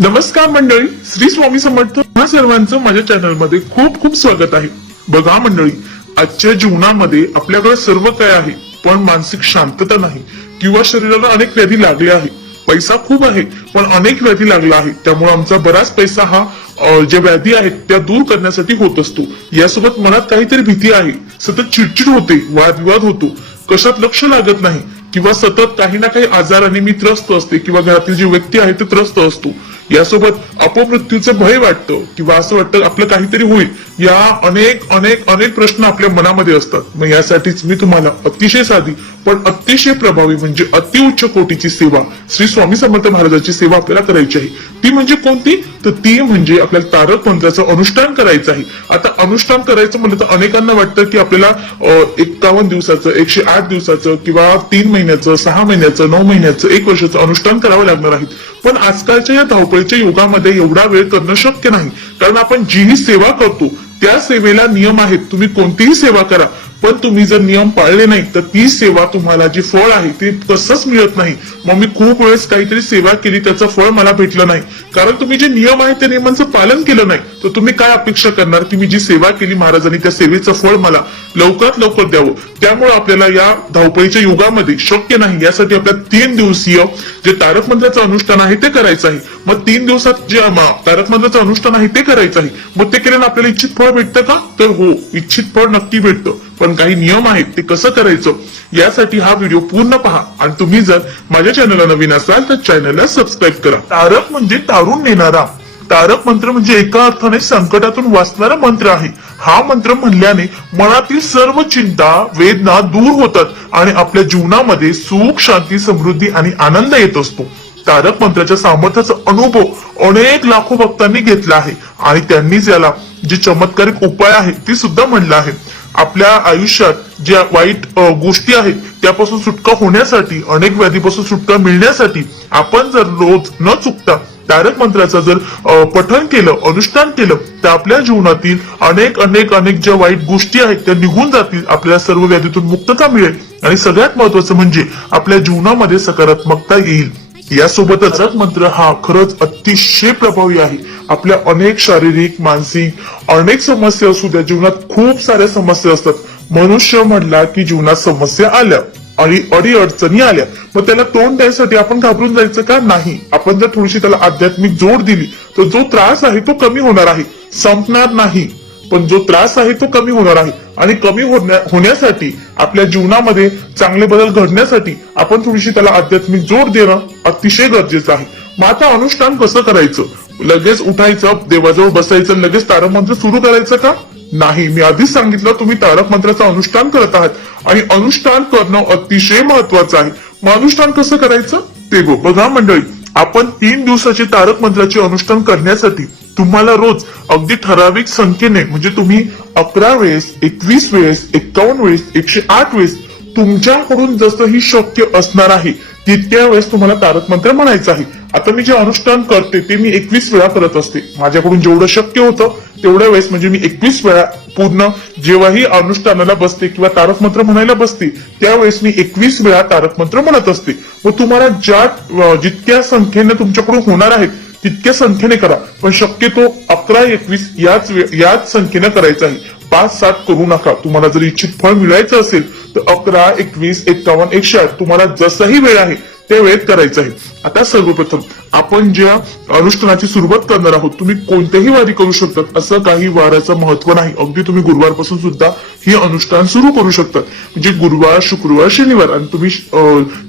नमस्कार मंडळी, श्री स्वामी समर्थ ह्या सर्वांचं माझ्या चॅनल मध्ये खूप खूप स्वागत आहे। बघा मंडळी, आजच्या जीवनामध्ये आपल्याकडे सर्व काय आहे, पण मानसिक शांतता नाही किंवा शरीराला अनेक व्याधी लागले आहे। पैसा खूप आहे पण अनेक व्याधी लागला आहे, त्यामुळे आमचा बराच पैसा हा ज्या व्याधी आहेत त्या दूर करण्यासाठी होत असतो। यासोबत मनात काहीतरी भीती आहे, सतत चिडचिड होते, वादविवाद होतो, कशात लक्ष लागत नाही किंवा सतत काही ना काही आजाराने मी त्रस्त असते किंवा घरातील जी व्यक्ती आहे ते त्रस्त असतो। यासोबत अपमृत्यूचे भय वाटतं किंवा असं वाटतं आपलं काहीतरी होईल, या अनेक अनेक अनेक प्रश्न आपल्या मनामध्ये असतात। मग यासाठीच मी तुम्हाला अतिशय साधी पण अतिशय प्रभावी म्हणजे अतिउच्च कोटीची सेवा, श्री स्वामी समर्थ महाराजांची सेवा आपल्याला करायची आहे। ती म्हणजे कोणती? तर ती म्हणजे आपल्याला तारक मंत्राचं अनुष्ठान करायचं आहे। आता अनुष्ठान करायचं म्हणलं तर अनेकांना वाटतं की आपल्याला 51 दिवसाचं, 108 दिवसाचं किंवा 3 महिन्याचं, 6 महिन्याचं, 9 महिन्याचं, 1 वर्षाचं अनुष्ठान करावं लागणार आहे। पण आजकालच्या या धावपळीच्या युगामध्ये एवढा वेळ करणं शक्य नाही, कारण आपण जी सेवा करतो त्या सेवेला नियम आहेत। तुम्ही कोणतीही सेवा करा, पण तुम्ही जर नियम पाळले नाही तर ती सेवा तुम्हाला जी फळ आहे ते कसंच मिळत नाही। मग मी खूप वेळेस काहीतरी सेवा केली, त्याचं फळ मला भेटलं नाही, कारण तुम्ही जे नियम आहे त्या नियमांचं पालन केलं नाही। तर तुम्ही काय अपेक्षा करणार की मी जी सेवा केली महाराजांनी त्या सेवेचं फळ मला लवकरात लवकर द्यावं? त्यामुळे आपल्याला या धावपळीच्या युगामध्ये शक्य नाही। यासाठी आपल्याला 3 दिवसीय जे तारक मंत्राचं अनुष्ठान आहे ते करायचं आहे। मग 3 दिवसात जे तारक मंत्राचं अनुष्ठान आहे ते करायचं आहे। मग ते केल्यानं आपल्याला इच्छित फळ भेटतं का? तर हो, इच्छित फळ नक्की भेटतं, पण काही नियम आहेत, ते कसं करायचं यासाठी हा व्हिडिओ पूर्ण पहा। आणि तुम्ही जर माझ्या चॅनलला नवीन असाल तर चॅनलला सबस्क्राईब करा। तारक म्हणजे तारून नेणारा, तारक मंत्र म्हणजे एका अर्थाने संकटातून वाचणारा मंत्र आहे। हा मंत्र म्हणल्याने मनातील सर्व चिंता, वेदना दूर होतात आणि आपल्या जीवनामध्ये सुख, शांती, समृद्धी आणि आनंद येत असतो। तारक मंत्राच्या सामर्थ्याचा अनुभव अनेक लाखो भक्तांनी घेतला आहे आणि त्यांनीच याला जे चमत्कारिक उपाय आहे ते सुद्धा म्हणलं आहे। आपल्या आयुष्यात ज्या वाईट गोष्टी आहेत त्यापासून सुटका होण्यासाठी, अनेक व्याधीपासून सुटका मिळण्यासाठी आपण जर रोज न चुकता तारक मंत्राचं जर पठण केलं, अनुष्ठान केलं तर आपल्या जीवनातील अनेक अनेक अनेक ज्या वाईट गोष्टी आहेत त्या निघून जातील, आपल्याला सर्व व्याधीतून मुक्तता मिळेल आणि सगळ्यात महत्वाचं म्हणजे आपल्या जीवनामध्ये सकारात्मकता येईल। यासोबतच तारक मंत्र हा खरंच अतिशय प्रभावी आहे। आपल्या अनेक शारीरिक, मानसिक अनेक समस्या असू द्या, जीवनात खूप साऱ्या समस्या असतात। मनुष्य म्हणला की जीवनात समस्या आल्या आणि अडीअडचणी आल्या, मग त्याला तोंड द्यायसाठी आपण घाबरून जायचं का? नाही। आपण जर थोडीशी त्याला आध्यात्मिक जोड दिली तर जो त्रास आहे तो कमी होणार आहे, संपणार नाही, पण जो त्रास आहे तो कमी होणार आहे। आणि कमी होण्यासाठी, आपल्या जीवनामध्ये चांगले बदल घडण्यासाठी आपण थोडीशी त्याला आध्यात्मिक जोड देणं अतिशय गरजेचं आहे। मग आता अनुष्ठान कसं करायचं? लगेच उठायचं, देवाजवळ बसायचं, लगेच तारक मंत्र सुरू करायचं का? नाही। मी आधीच सांगितलं, तुम्ही तारक मंत्राचं अनुष्ठान करत आहात आणि अनुष्ठान करणं अतिशय महत्वाचं आहे। मग अनुष्ठान कसं करायचं ते बघा मंडळी, आपण 3 दिवसाचे तारक मंत्राचे अनुष्ठान करण्यासाठी तुम्हाला रोज अगदी ठराविक संख्येने, म्हणजे तुम्ही 11 वेळेस, 21 वेळेस, 51 वेळेस, 108 वेळेस तुमच्याकडून जसंही शक्य असणार आहे तितक्या वेळेस तुम्हाला तारक मंत्र म्हणायचं आहे। आता मी जे अनुष्ठान करते ते मी 21 वेळा करत असते, माझ्याकडून जेवढं शक्य होतं तेवढ्या वेळेस, म्हणजे मी 21 वेळा पूर्ण जेव्हाही अनुष्ठानाला बसते किंवा तारक मंत्र म्हणायला बसते त्यावेळेस मी 21 वेळा तारक मंत्र म्हणत असते। मग तुम्हाला जितक्या संख्येने तुमच्याकडून होणार आहेत तितक्या संख्येने करा, पण शक्यतो 11, 21 याच संख्येने करायचं आहे। 5, 7 करू नका। तुम्हाला जर इच्छित फळ मिळायचं असेल तर 11, 21, 51, 108 तुम्हाला जसंही वेळ आहे त्या वेळेत करायचं आहे। आता सर्वप्रथम आपण ज्या अनुष्ठानाची सुरुवात करणार आहोत, तुम्ही कोणत्याही वारी करू शकतात, असं काही वाराचं महत्व नाही। अगदी तुम्ही गुरुवारपासून सुद्धा हे अनुष्ठान सुरू करू शकतात, म्हणजे गुरुवार, शुक्रवार, शनिवार, आणि तुम्ही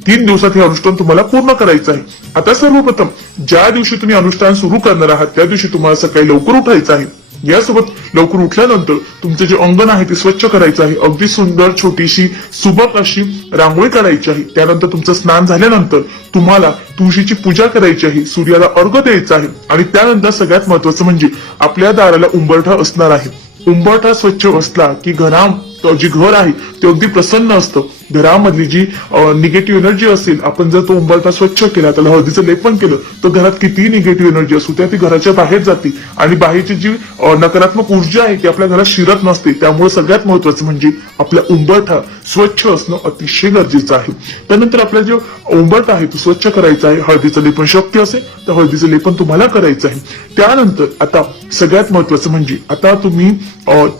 3 दिवसात हे अनुष्ठान तुम्हाला पूर्ण करायचं आहे। आता सर्वप्रथम ज्या दिवशी तुम्ही अनुष्ठान सुरू करणार आहात त्या दिवशी तुम्हाला सकाळी लवकर उठायचं आहे। यासोबत लवकर उठल्यानंतर तुमचे जे अंगण आहे ते स्वच्छ करायचं आहे। अगदी सुंदर छोटीशी सुबक अशी रांगोळी काढायची आहे। त्यानंतर तुमचं स्नान झाल्यानंतर तुम्हाला तुळशीची पूजा करायची आहे, सूर्याला अर्घ्य द्यायचं आहे आणि त्यानंतर सगळ्यात महत्वाचं म्हणजे आपल्या दाराला उंबरठा असणार आहे। उंबरठा स्वच्छ असला की जे घर आहे ते अगदी प्रसन्न असतं। घरामधली जी निगेटिव्ह एनर्जी असेल, आपण जर तो उंबरठा स्वच्छ केला, त्याला हळदीचं लेपन केलं, तर घरात कितीही निगेटिव्ह एनर्जी असू त्या ती घराच्या बाहेर जाते आणि बाहेरची जी नकारात्मक ऊर्जा आहे ती आपल्या घरात शिरत नसते. त्यामुळे सगळ्यात महत्वाचं म्हणजे आपला उंबरठा स्वच्छ असणं अतिशय गरजेचं आहे. त्यानंतर आपला जो उंबरठा आहे तो स्वच्छ करायचा आहे. हळदीचं लेपन शक्य असेल तर हळदीचं लेपन तुम्हाला करायचं आहे. त्यानंतर आता सगळ्यात महत्वाचं म्हणजे आता तुम्ही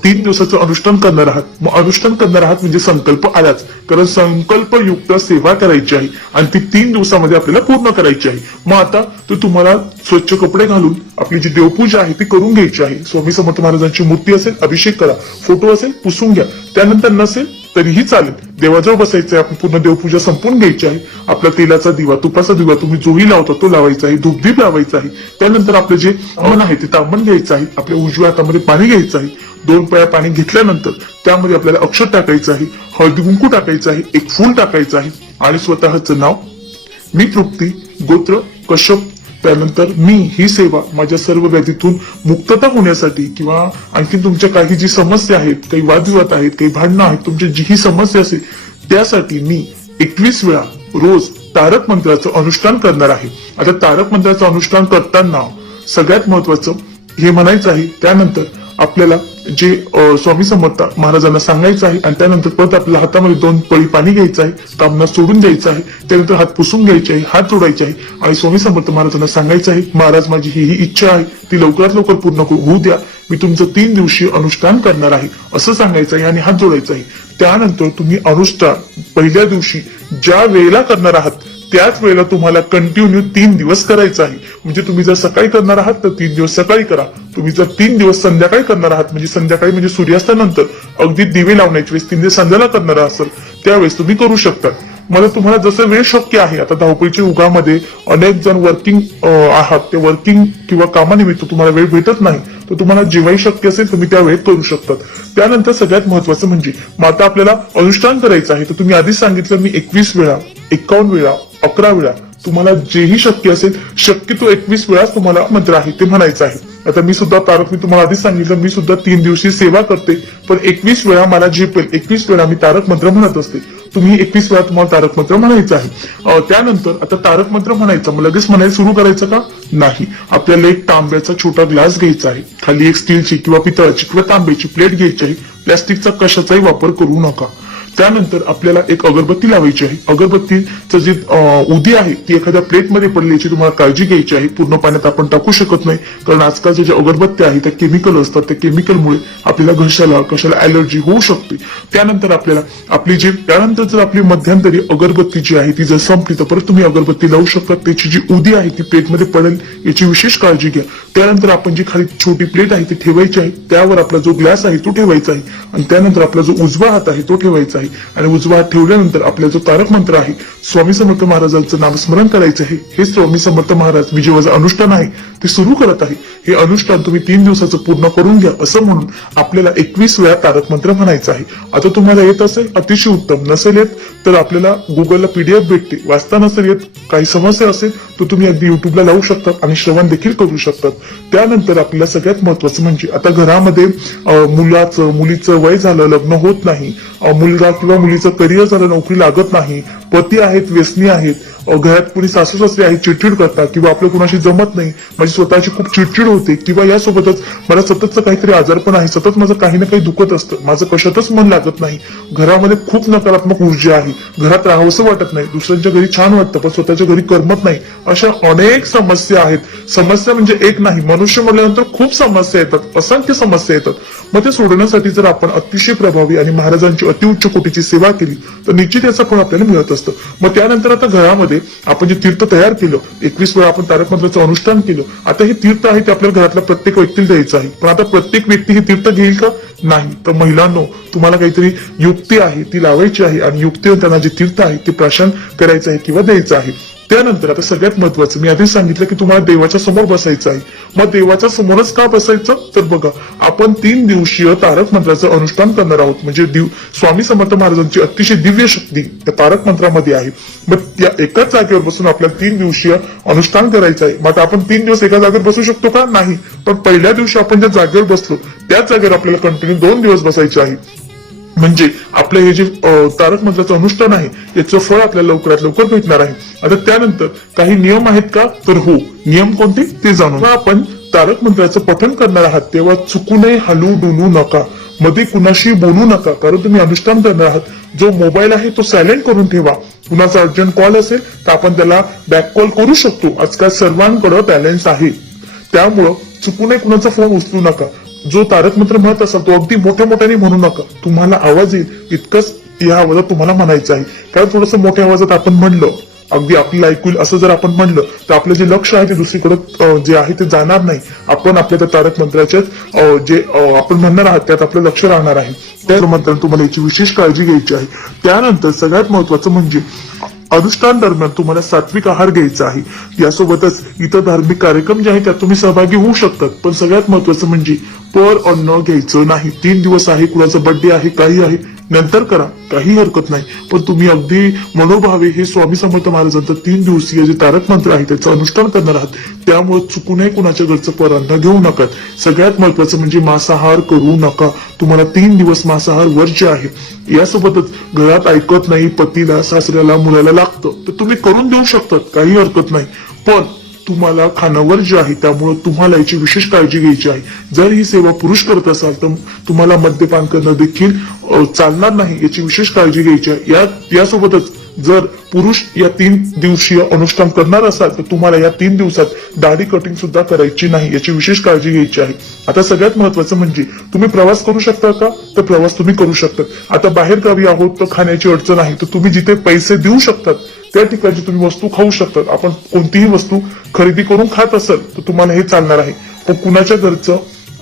3 दिवसाचं अनुष्ठान करणार आहात. मग अनुष्ठान करणार आहात म्हणजे संकल्प आलाच, कारण संकल्पयुक्त सेवा करायची आहे आणि ती 3 दिवसामध्ये आपल्याला पूर्ण करायची आहे. मग आता तो तुम्हाला स्वच्छ कपडे घालून आपली जी देवपूजा आहे ती करून घ्यायची आहे. स्वामी समर्थ महाराजांची मूर्ती असेल अभिषेक करा, फोटो असेल पुसून घ्या, त्यानंतर नसेल तरीही चालेल देवाजवळ बसायचं आहे. आपण पूर्ण देवपूजा संपून घ्यायची आहे. आपला तेलाचा दिवा, तुपाचा दिवा तुम्ही जोही लावता तो लावायचा आहे, धूपदीप लावायचा आहे. त्यानंतर आपलं जे तांबण आहे ते तांबण घ्यायचं आहे. आपल्या उजव्या हातामध्ये पाणी घ्यायचं आहे. 2 पळ्या पाणी घेतल्यानंतर त्यामध्ये आपल्याला अक्षर टाकायचं आहे, हळदी कुंकू टाकायचं आहे, एक फूल टाकायचं आहे आणि स्वतःचं नाव, मी तृप्ती, गोत्र कश्यप, त्यानंतर मी ही सेवा माझ्या सर्व व्याधीतून मुक्तता होण्यासाठी किंवा आणखी तुमच्या काही जी समस्या आहेत, काही वादविवाद आहेत, काही भांडणं आहेत, तुमची जी ही समस्या असेल त्यासाठी मी 21 वेळा रोज तारक मंत्राचं अनुष्ठान करणार आहे. आता तारक मंत्राचं अनुष्ठान करताना सगळ्यात महत्वाचं हे म्हणायचं आहे. त्यानंतर आपल्याला जे स्वामी समर्थ महाराजांना सांगायचं आहे आणि त्यानंतर परत आपल्या हातामध्ये 2 पळी पाणी घ्यायचं आहे, तांबणा सोडून द्यायचं आहे, त्यानंतर हात पुसून घ्यायचे आहे, हात जोडायचे आहे आणि स्वामी समर्थ महाराजांना सांगायचं आहे, महाराज माझी ही इच्छा आहे ती लवकरात लवकर पूर्ण होऊ द्या, मी तुमचं 3 दिवसीय अनुष्ठान करणार आहे असं सांगायचं आहे आणि हात जोडायचा आहे. त्यानंतर तुम्ही अनुष्ठान पहिल्या दिवशी ज्या वेळेला करणार आहात त्याच वेळेला तुम्हाला कंटिन्यू 3 दिवस करायचं आहे. म्हणजे तुम्ही जर सकाळी करणार आहात तर 3 दिवस सकाळी करा. तुम्ही जर 3 दिवस संध्याकाळी करणार आहात म्हणजे संध्याकाळी म्हणजे सूर्यास्तानंतर अगदी दिवे लावण्याच्या वेळेस 3 दिवस संध्याला करणार असाल त्यावेळेस तुम्ही करू शकता. मला तुम्हाला जसं वेळ शक्य आहे, आता धावपळीच्या युगामध्ये अनेक जण वर्किंग आहात, ते वर्किंग किंवा कामानिमित्त तुम्हाला वेळ भेटत नाही, तर तुम्हाला जेव्हाही शक्य असेल तुम्ही त्या वेळेत करू शकतात. त्यानंतर सगळ्यात महत्वाचं म्हणजे मग आता आपल्याला अनुष्ठान करायचं आहे, तर तुम्ही आधीच सांगितलं मी 21 वेळा, 51 वेळा, 11 वेळा, तुम्हाला जेही शक्य असेल शक्यतो 21 वेळाच तुम्हाला मंत्र आहे ते म्हणायचं आहे. आता मी सुद्धा तारक, मी तुम्हाला आधीच सांगितलं मी सुद्धा 3 दिवशी सेवा करते, पण 21 वेळा मला झेपेल 21 वेळा मी तारक मंत्र म्हणत असते. तुम्ही 21 वेळा तुम्हाला तारक मंत्र म्हणायचं आहे. त्यानंतर आता तारक मंत्र म्हणायचं मग लगेच म्हणायला सुरू करायचं का नाही. आपल्याला एक तांब्याचा छोटा ग्लास घ्यायचा आहे, खाली एक स्टीलची किंवा पितळाची किंवा तांब्याची प्लेट घ्यायची आहे. प्लॅस्टिकचा कशाचाही वापर करू नका. त्यानंतर आपल्याला एक अगरबत्ती लावायची आहे. अगरबत्तीचं जी उदी आहे ती एखाद्या प्लेटमध्ये पडली याची तुम्हाला काळजी घ्यायची आहे. पूर्ण पाण्यात आपण टाकू शकत नाही, कारण आजकालच्या ज्या अगरबत्त्या आहेत त्या केमिकल असतात. त्या केमिकलमुळे आपल्याला कशाला ऍलर्जी होऊ शकते. त्यानंतर आपल्याला आपली जी त्यानंतर जर आपली मध्यंतरी अगरबत्ती जी आहे ती जर संपली तर परत तुम्ही अगरबत्ती लावू शकता. त्याची जी उदी आहे ती प्लेटमध्ये पडेल याची विशेष काळजी घ्या. त्यानंतर आपण जी खाली छोटी प्लेट आहे ती ठेवायची आहे, त्यावर आपला जो ग्लास आहे तो ठेवायचा आहे आणि त्यानंतर आपला जो उजवा हात आहे तो ठेवायचा आहे आणि उजवा हात ठेवल्यानंतर आपला जो तारक मंत्र आहे स्वामी समर्थ महाराजांचं नामस्मरण करायचं आहे. हे स्वामी समर्थ महाराज विजयाचं अनुष्ठान आहे ते सुरू करत आहे. हे अनुष्ठान तुम्ही 3 दिवसाचं पूर्ण करून घ्या असं म्हणून आपल्याला 21 वेळा तारक मंत्र म्हणायचं आहे. आता तुम्हाला येत असेल अतिशय उत्तम, नसेल येत तर आपल्याला गुगलला PDF भेटते, वाचता नसेल येत, काही समस्या असेल तर तुम्ही अगदी युट्यूबला लावू शकता आणि श्रवण देखील करू शकतात. त्यानंतर आपल्याला सगळ्यात महत्वाचं म्हणजे आता घरामध्ये मुलीचं वय झालं, लग्न होत नाही, मुलगा किंवा मुलीचं करिअर झालं, नोकरी लागत नाही, पती आहेत व्यसनी आहेत, घरात कुणी सासू सासरे आहेत चिडचिड करतात किंवा आपलं कुणाशी जमत नाही, माझी स्वतःची खूप चिडचिड होते किंवा यासोबतच मला सततचं काहीतरी आजारपण आहे, सतत माझं काही ना काही दुखत असतं, माझं कशातच मन लागत नाही, घरामध्ये खूप नकारात्मक ऊर्जा आहे, घरात राहावंसं वाटत नाही, दुसऱ्यांच्या घरी छान वाटतं पण स्वतःच्या घरी करमत नाही, अशा अनेक समस्या आहेत. समस्या म्हणजे एक नाही, मनुष्य म्हटल्यानंतर खूप समस्या येतात, असंख्य समस्या येतात. मग ते सोडवण्यासाठी जर आपण अतिशय प्रभावी आणि महाराजांची अतिउच्च कोटीची सेवा केली तर निश्चित याचं फळ आपल्याला मिळत असतं. मग त्यानंतर आता घरामध्ये आपण जे तीर्थ तयार केलं, 21 वेळा आपण तारक मंत्राचं अनुष्ठान केलं, आता हे तीर्थ आहे ते आपल्या घरातल्या प्रत्येक व्यक्तीला द्यायचं आहे. पण आता प्रत्येक व्यक्ती हे तीर्थ घेईल का? नाही. तर महिलांनो, तुम्हाला काहीतरी युक्ती आहे ती लावायची आहे आणि युक्तीवर त्यांना जे तीर्थ आहे ते प्राशन करायचं आहे किंवा द्यायचं आहे. त्यानंतर आता सगळ्यात महत्वाचं, मी आधीच सांगितलं की तुम्हाला देवाच्या समोर बसायचं आहे. मग देवाच्या समोरच का बसायचं? तर बघा, आपण 3 दिवसीय तारक मंत्राचं अनुष्ठान करणार आहोत. म्हणजे स्वामी समर्थ महाराजांची अतिशय दिव्य शक्ती त्या तारक मंत्रामध्ये आहे. मग या एकाच जागेवर बसून आपल्याला 3 दिवसीय अनुष्ठान करायचं आहे. मग आपण 3 दिवस एका जागेवर बसू शकतो का? नाही. पण पहिल्या दिवशी आपण ज्या जागेवर बसलो त्याच जागेवर आपल्याला कंटिन्यू 2 दिवस बसायचे आहे. म्हणजे आपलं हे जे तारक मंत्राचं अनुष्ठान आहे याचं फळ आपल्याला लवकरात लवकर भेटणार आहे. आता त्यानंतर काही नियम आहेत का, तर हो, नियम कोणते ते जाणून. आपण तारक मंत्राचं पठण करणार आहात तेव्हा चुकूनही हलू डुलू नका, मध्ये कुणाशी बोलू नका, कारण तुम्ही अनुष्ठान करणार आहात. जो मोबाईल आहे तो सायलेंट करून ठेवा. कुणाचा अर्जंट कॉल असेल तर आपण त्याला बॅक कॉल करू शकतो. आजकाल सर्वांकडे बॅलन्स आहे, त्यामुळं चुकूनही कुणाचा फोन उचलू नका. जो तारक मंत्र म्हणत असाल तो अगदी मोठ्या मोठ्याने म्हणू नका. तुम्हाला आवाज येईल इतकंच या आवाजात तुम्हाला म्हणायचं आहे. कारण थोडंसं मोठ्या आवाजात आपण म्हणलं, अगदी आपल्याला ऐकू येईल असं जर आपण म्हणलं तर आपलं जे लक्ष आहे ते दुसरीकडे जे आहे ते जाणार नाही. आपण आपल्या त्या तारक मंत्राच्या जे आपण म्हणणार आहात त्यात आपलं लक्ष राहणार आहे. त्या मंत्रात तुम्हाला याची विशेष काळजी घ्यायची आहे. त्यानंतर सगळ्यात महत्वाचं म्हणजे अनुष्ठान दरम्यान तुम्हाला सात्विक आहार घ्यायचा आहे. यासोबतच इतर धार्मिक कार्यक्रम जे आहेत त्यात तुम्ही सहभागी होऊ शकतात. पण सगळ्यात महत्वाचं म्हणजे पर अन्न घ्यायचं नाही. 3 दिवस आहे, कुणाचा बर्थडे आहे, काही आहे, नंतर करा, काही हरकत नाही. पण तुम्ही अगदी मनोभावे हे स्वामी समर्थ महाराजांचं 3 दिवसीय जे तारक मंत्र आहे त्याचं अनुष्ठान करणार आहात. त्यामुळे चुकूनही कुणाच्या घरचं पर अन्न घेऊ नका. सगळ्यात महत्वाचं म्हणजे मांसाहार करू नका. तुम्हाला 3 दिवस मांसाहार वर्ज्य आहे. यासोबतच घरात ऐकत नाही, पतीला, सासऱ्याला, मुलाला लागतं तर तुम्ही करून देऊ शकतात, काही हरकत नाही. पण तुम्हाला खाणं वर्ज्य आहे, त्यामुळे तुम्हाला याची विशेष काळजी घ्यायची आहे. जर ही सेवा पुरुष करत असाल तर तुम्हाला मद्यपान करणं देखील चालणार नाही, याची विशेष काळजी घ्यायची आहे. यासोबतच जर पुरुष या 3 दिवसीय अनुष्ठान करणार असाल तर तुम्हाला या 3 दिवसात दाढी कटिंग सुद्धा करायची नाही, याची विशेष काळजी घ्यायची आहे. आता सगळ्यात महत्वाचं म्हणजे तुम्ही प्रवास करू शकता का, तर प्रवास तुम्ही करू शकता. आता बाहेर गावी आहोत तर खाण्याची अडचण आहे, तर तुम्ही जिथे पैसे देऊ शकतात त्या ठिकाणी तुम्ही वस्तू खाऊ शकतात. आपण कोणतीही वस्तू खरेदी करून खात असाल तर तुम्हाला हे चालणार आहे. पण कुणाच्या घरचं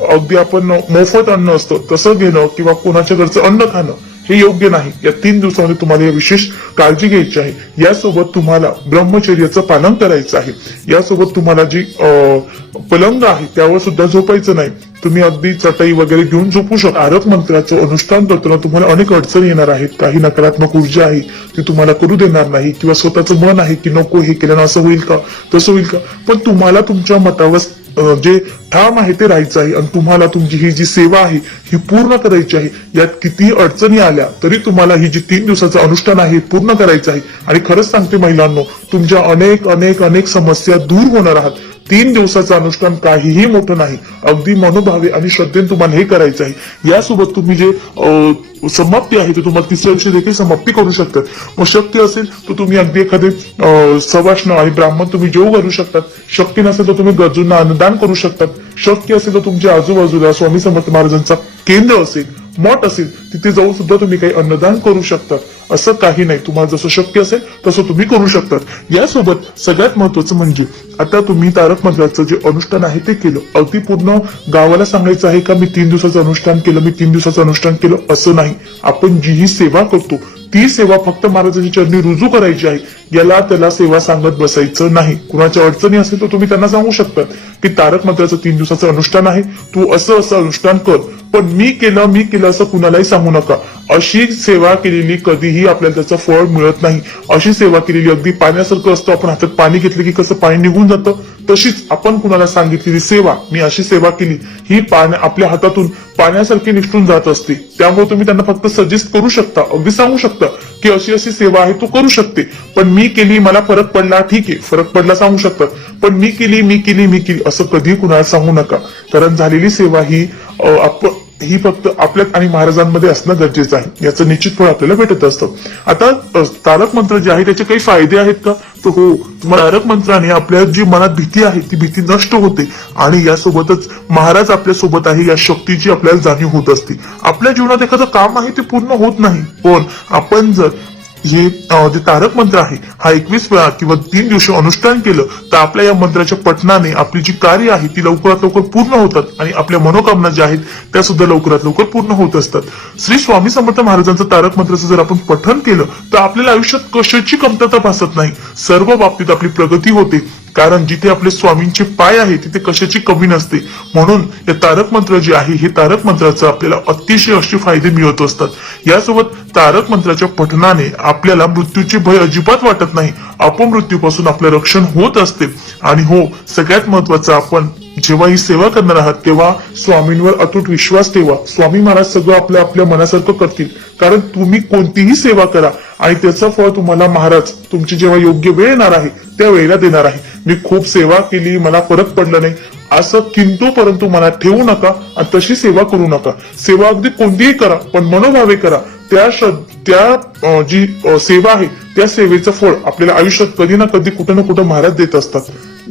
अगदी आपण मोफत अन्न असतं तसं घेणं किंवा कुणाच्या घरचं अन्न खाणं हे योग्य नाही. या 3 दिवसामध्ये तुम्हाला या विशेष काळजी घ्यायची आहे. यासोबत तुम्हाला ब्रह्मचर्याचं पालन करायचं आहे. यासोबत तुम्हाला जी पलंग आहे त्यावर सुद्धा झोपायचं नाही. तुम्ही अगदी चटई वगैरे घेऊन झोपू शकता. तारक मंत्राचं अनुष्ठान करताना तुम्हाला अनेक अडचणी येणार आहेत. काही नकारात्मक ऊर्जा आहे ती तुम्हाला करू देणार नाही, किंवा स्वतःचं मन आहे की नको हे केल्यानं असं होईल का, तसं होईल का. पण तुम्हाला तुमच्या मतावर जे ठाम आहे ते राहायचं आहे आणि तुम्हाला तुमची ही जी सेवा आहे ही पूर्ण करायची आहे. यात किती अडचणी आल्या तरी तुम्हाला ही जी 3 दिवसाचं अनुष्ठान आहे पूर्ण करायचं आहे. आणि खरंच सांगते महिलांनो, तुमच्या अनेक अनेक अनेक समस्या दूर होणार आहात. 3 दिवसाचं अनुष्ठान काहीही मोठं नाही, अगदी मनोभावे आणि श्रद्धेने तुम्हाला हे करायचं आहे. यासोबत तुम्ही जे समाप्ती आहे ते तुम्हाला 3ऱ्या दिवशी देखील समाप्ती करू शकतात. मग शक्य असेल तर तुम्ही अगदी एखादे सवाष्ण आणि ब्राह्मण तुम्ही जेव घालू शकतात. शक्य नसेल तर तुम्ही गरजूंना अन्नदान करू शकतात. शक्य असेल तर तुमच्या आजूबाजूला स्वामी समर्थ महाराजांचा केंद्र असेल, मठ असेल, तिथे जाऊन सुद्धा तुम्ही काही अन्नदान करू शकतात. असं काही नाही, तुम्हाला जसं शक्य असेल तसं तुम्ही करू शकतात. यासोबत सगळ्यात महत्वाचं म्हणजे आता तुम्ही तारक मंत्राचं जे अनुष्ठान आहे ते केलं. अगदी पूर्ण गावाला सांगायचं आहे का मी 3 दिवसाचं अनुष्ठान केलं, मी 3 दिवसाचं अनुष्ठान केलं, असं नाही. आपण जी ही सेवा करतो ती सेवा फक्त महाराजांच्या चरणी रुजू करायची आहे. याला त्याला सेवा सांगत बसायचं नाही. कुणाच्या अडचणी असेल तर तुम्ही त्यांना सांगू शकतात की तारक मंत्राचं 3 दिवसाचं अनुष्ठान आहे, तू असं असं अनुष्ठान कर, पण मी केलं असं कुणालाही सांगू नका. अशी सेवा केलेली कधीही आपल्याला त्याचं फळ मिळत नाही. अशी सेवा केलेली अगदी पाण्यासारखं असतं. आपण हातात पाणी घेतलं की कसं पाणी निघून जातं, तशीच आपण कुणाला सांगितलेली सेवा, मी अशी सेवा केली, ही आपल्या हातातून पाण्यासारखी निष्ठून जात असते. त्यामुळे तुम्ही त्यांना फक्त सजेस्ट करू शकता, अगदी सांगू शकता की अशी अशी सेवा आहे, तू करू शकते. पण मी केली, मला फरक पडला, ठीक आहे, फरक पडला सांगू शकतात. पण मी केली असं कधी कुणाला सांगू नका. कारण झालेली सेवा ही फक्त आपल्यात आणि महाराजांमध्ये असणं गरजेचं आहे. याचं निश्चित फळ आपल्याला भेटत असतं. आता तारक मंत्र जे आहे त्याचे काही फायदे आहेत का, तर हो, तारक मंत्राने आपल्या जी मनात भीती आहे ती भीती नष्ट होते. आणि यासोबतच महाराज आपल्या सोबत आहे या शक्तीची आपल्याला जाणीव होत असते. आपल्या जीवनात एखादं काम आहे ते पूर्ण होत नाही, पण आपण जर जे तारक मंत्र आहे हा 21 वेळा किंवा 3 दिवशी अनुष्ठान केलं तर आपल्या या मंत्राच्या पठणाने आपली जी कार्य आहे ती लवकरात लवकर पूर्ण होतात आणि आपल्या मनोकामना ज्या आहेत त्या सुद्धा लवकरात लवकर पूर्ण होत असतात. श्री स्वामी समर्थ महाराजांचं तारक मंत्राचं जर आपण पठण केलं तर आपल्याला आयुष्यात कशाची कमतरता भासत नाही. सर्व बाबतीत आपली प्रगती होते. कारण जिथे आपले स्वामींचे पाय आहे तिथे कशाची कमी नसते. म्हणून हे तारक मंत्र जे आहे हे तारक मंत्राचा आपल्याला अतिशय असे फायदे मिळत असतात. यासोबत तारक मंत्राच्या पठणाने आपल्याला मृत्यूचे भय अजिबात वाटत नाही. अपमृत्यूपासून आपलं रक्षण होत असते. आणि हो, सगळ्यात महत्वाचं, आपण जेव्हा ही सेवा करणार आहात तेव्हा स्वामींवर अतूट विश्वास ठेवा. स्वामी महाराज सगळं आपल्या आपल्या मनासारखं करतील. कारण तुम्ही कोणतीही सेवा करा आणि त्याचं फळ तुम्हाला महाराज तुमची जेव्हा योग्य वेळ येणार आहे त्या वेळेला देणार आहे. मी खूप सेवा केली, मला फरक पडला नाही असं किंतु परंतु मनात ठेवू नका आणि तशी सेवा करू नका. सेवा अगदी कोणतीही करा पण मनोभावे करा. जी सेवा आहे त्या सेवेचं फळ आपल्याला आयुष्यात कधी ना कधी कुठं ना कुठं महाराज देत असतात.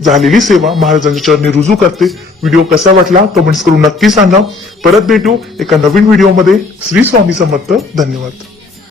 झालेली सेवा महाराजांच्या चरणी रुजू करते. व्हिडिओ कसा वाटला कमेंट्स करून नक्की सांगा. परत भेटू एका नवीन व्हिडिओमध्ये. श्री स्वामी समर्थ. धन्यवाद.